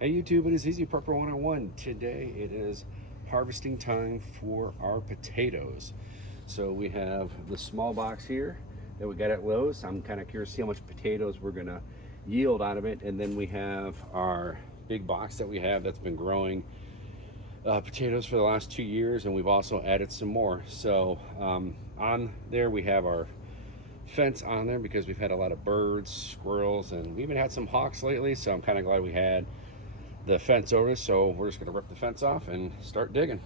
Hey YouTube, it is Easy Prepper 101. Today it is harvesting time for our potatoes. So we have the small box here that we got at Lowe's. I'm kind of curious to see how much potatoes we're gonna yield out of it. And then we have our big box that we have that's been growing potatoes for the last 2 years, and we've also added some more. So on there we have our fence on there because we've had a lot of birds, squirrels, and we even had some hawks lately. So I'm kind of glad we had the fence over, so we're just going to rip the fence off and start digging.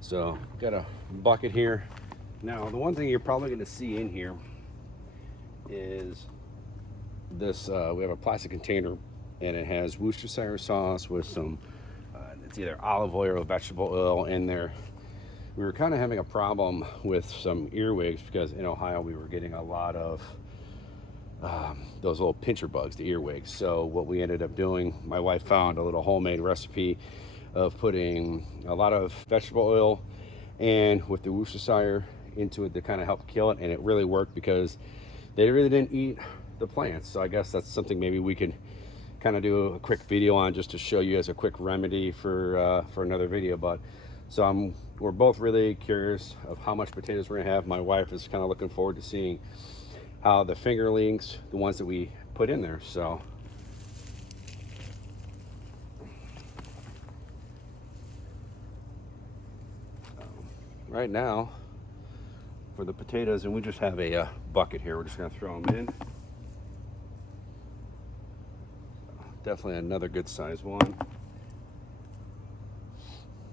So got a bucket here. Now the one thing you're probably going to see in here is this, we have a plastic container and it has Worcestershire sauce with some it's either olive oil or vegetable oil in there. We were kind of having a problem with some earwigs because in Ohio we were getting a lot of those little pincher bugs, the earwigs. So what we ended up doing, my wife found a little homemade recipe of putting a lot of vegetable oil and with the Worcestershire into it to kind of help kill it, and it really worked because they really didn't eat the plants. So I guess that's something maybe we could kind of do a quick video on, just to show you as a quick remedy for another video. But so we're both really curious of how much potatoes we're gonna have. My wife is kind of looking forward to seeing how the fingerlings, the ones that we put in there. So right now for the potatoes, and we just have a bucket here, we're just gonna throw them in. Definitely another good size one.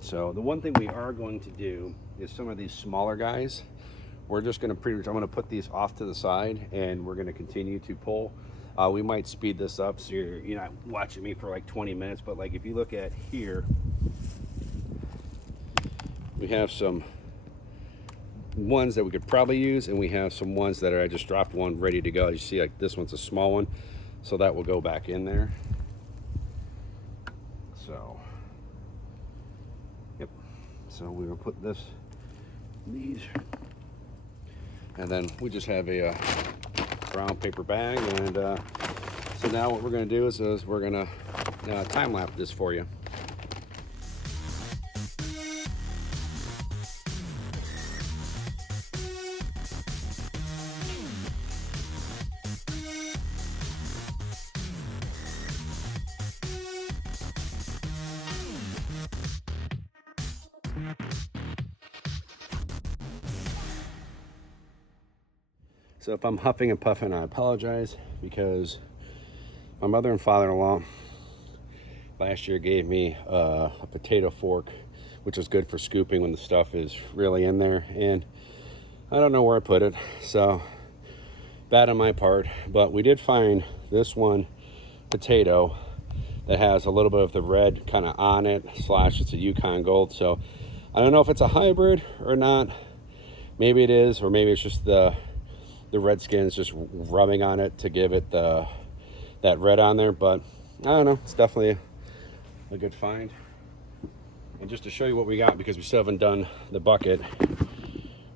So the one thing we are going to do is some of these smaller guys, we're just going to I'm going to put these off to the side and we're going to continue to pull. We might speed this up so you're not watching me for like 20 minutes, but like if you look at here, we have some ones that we could probably use, and we have some ones that I just dropped one ready to go. You see, like this one's a small one, so that will go back in there. So yep, so we will put these, and then we just have a brown paper bag. And so now what we're going to do is we're going to time lapse this for you. So if I'm huffing and puffing, I apologize, because my mother and father-in-law last year gave me a potato fork, which is good for scooping when the stuff is really in there, and I don't know where I put it, so bad on my part. But we did find this one potato that has a little bit of the red kind of on it, slash it's a Yukon Gold. So I don't know if it's a hybrid or not. Maybe it is, or maybe it's just the Redskins just rubbing on it to give it that red on there. But I don't know, it's definitely a good find. And just to show you what we got, because we still haven't done the bucket,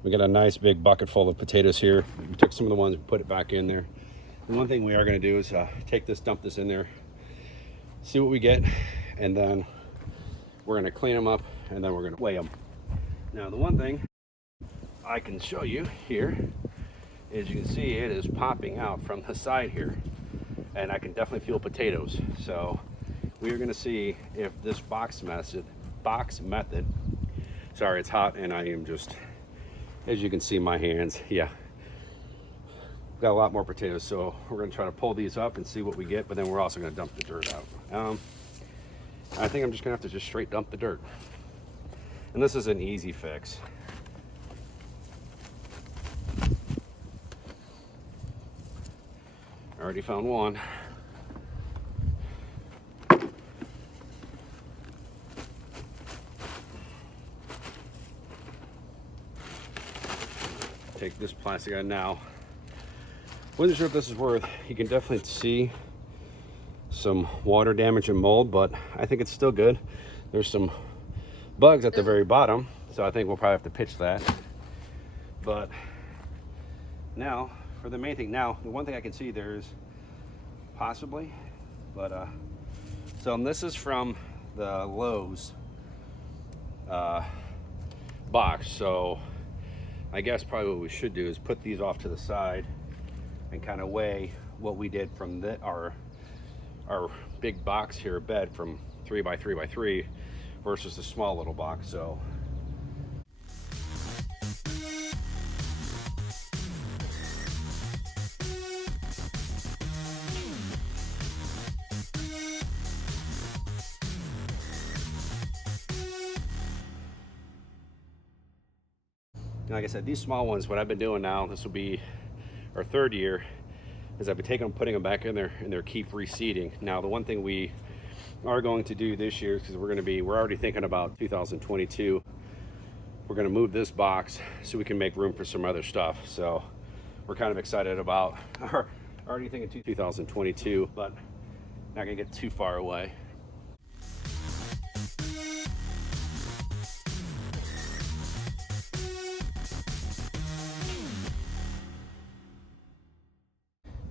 we got a nice big bucket full of potatoes here. We took some of the ones and put it back in there. And one thing we are going to do is take this, dump this in there, see what we get, and then we're going to clean them up, and then we're going to weigh them. Now the one thing I can show you here, as you can see, it is popping out from the side here, and I can definitely feel potatoes. So we are going to see if this box method, sorry, it's hot and I am just, as you can see, my hands, yeah, got a lot more potatoes. So we're going to try to pull these up and see what we get, but then we're also going to dump the dirt out. I think I'm just going to have to just straight dump the dirt, and this is an easy fix. I already found one. Take this plastic out now. Wasn't sure if this is worth. You can definitely see some water damage and mold, but I think it's still good. There's some bugs at the very bottom, so I think we'll probably have to pitch that. But now for the main thing. Now the one thing I can see there's possibly, but so this is from the Lowe's box. So I guess probably what we should do is put these off to the side and kind of weigh what we did from our big box here bed from 3 by 3 by 3 versus the small little box. So like I said, these small ones, what I've been doing now, this will be our 3rd year, is I've been taking them, putting them back in there, keep reseeding. Now, the one thing we are going to do this year, because we're already thinking about 2022, we're going to move this box so we can make room for some other stuff. So we're kind of excited about already thinking 2022, but not going to get too far away.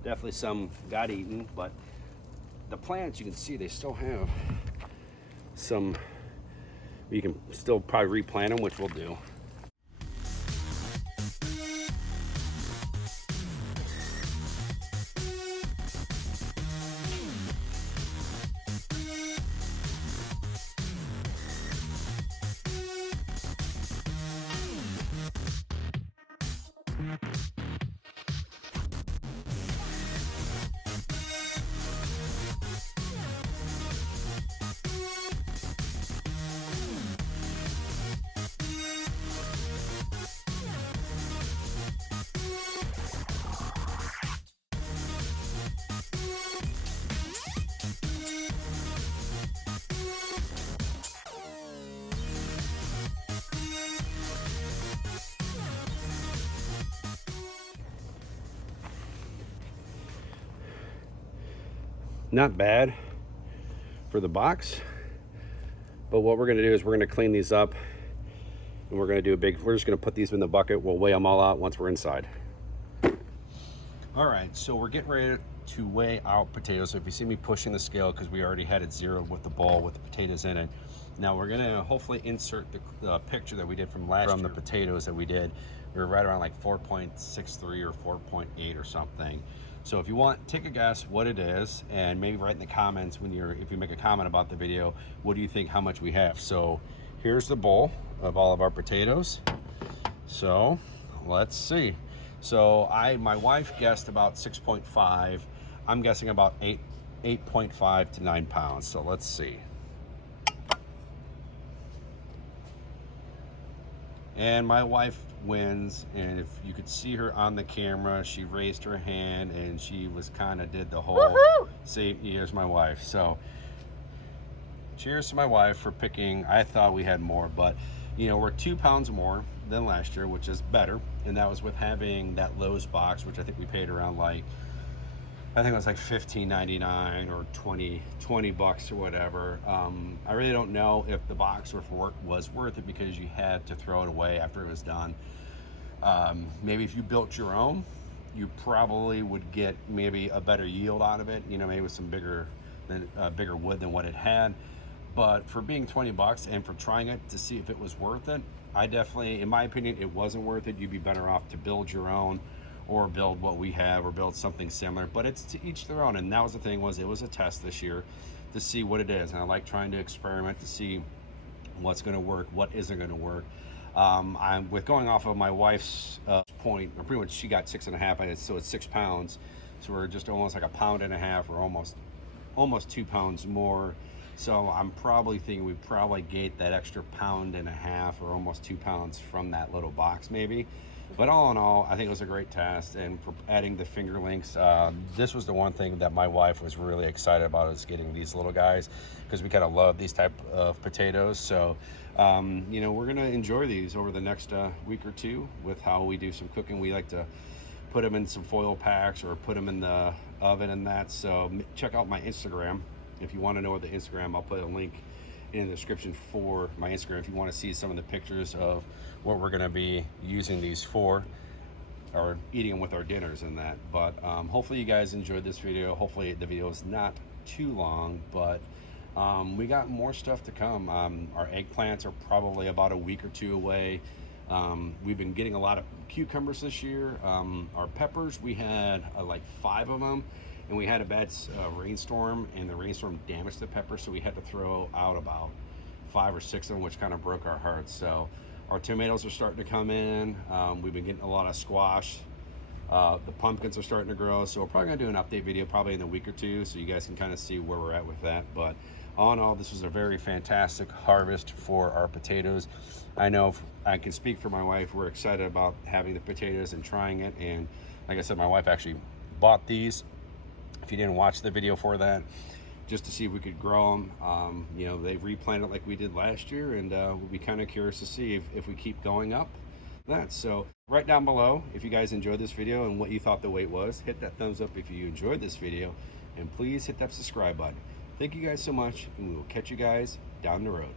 Definitely some got eaten, but the plants, you can see they still have some, you can still probably replant them, which we'll do. Not bad for the box, but what we're going to do is we're going to clean these up and we're going to do we're just going to put these in the bucket. We'll weigh them all out once we're inside. All right, so we're getting ready to weigh out potatoes. So if you see me pushing the scale, because we already had it zeroed with the bowl with the potatoes in it. Now we're going to hopefully insert the picture that we did from last year. The potatoes that we did. We were right around like 4.63 or 4.8 or something. So if you want, take a guess what it is, and maybe write in the comments if you make a comment about the video, what do you think, how much we have? So here's the bowl of all of our potatoes. So let's see. So my wife guessed about 6.5. I'm guessing about 8.5 to 9 pounds. So let's see. And my wife wins, and if you could see her on the camera, she raised her hand and she was kind of did the whole woohoo! See, here's my wife. So cheers to my wife for picking. I thought we had more, but you know, we're 2 pounds more than last year, which is better, and that was with having that Lowe's box, which I think we paid around like, I think it was like $15.99 or 20 bucks or whatever. I really don't know if the box was worth it, because you had to throw it away after it was done. Maybe if you built your own, you probably would get maybe a better yield out of it, you know, maybe with some bigger wood than what it had. But for being 20 bucks and for trying it to see if it was worth it, I definitely, in my opinion, it wasn't worth it. You'd be better off to build your own, or build what we have, or build something similar. But it's to each their own. And that was the thing, was it was a test this year to see what it is. And I like trying to experiment to see what's gonna work, what isn't gonna work. I'm with going off of my wife's point, or pretty much she got 6.5, so it's 6 pounds. So we're just almost like 1.5 pounds, or almost 2 pounds more. So I'm probably thinking we probably gate that extra 1.5 pounds or almost 2 pounds from that little box maybe. But all in all, I think it was a great test. And for adding the fingerlings, this was the one thing that my wife was really excited about, is getting these little guys, because we kind of love these type of potatoes. So, you know, we're gonna enjoy these over the next week or two with how we do some cooking. We like to put them in some foil packs or put them in the oven and that. So check out my Instagram. If you want to know the Instagram, I'll put a link in the description for my Instagram if you want to see some of the pictures of what we're going to be using these for, or eating them with our dinners and that. But hopefully you guys enjoyed this video. Hopefully the video is not too long, but we got more stuff to come. Our eggplants are probably about a week or two away. We've been getting a lot of cucumbers this year. Our peppers, we had like 5 of them, and we had a bad rainstorm, and the rainstorm damaged the peppers, so we had to throw out about 5 or 6 of them, which kind of broke our hearts. So our tomatoes are starting to come in. We've been getting a lot of squash. The pumpkins are starting to grow, so we're probably gonna do an update video probably in a week or two, so you guys can kind of see where we're at with that. But all in all, this was a very fantastic harvest for our potatoes. I know I can speak for my wife. We're excited about having the potatoes and trying it. And like I said, my wife actually bought these, if you didn't watch the video for that, just to see if we could grow them. You know, they've replanted like we did last year, and we'll be kind of curious to see if we keep going up that. So right down below, if you guys enjoyed this video and what you thought the weight was, hit that thumbs up if you enjoyed this video, and please hit that subscribe button. Thank you guys so much, and we will catch you guys down the road.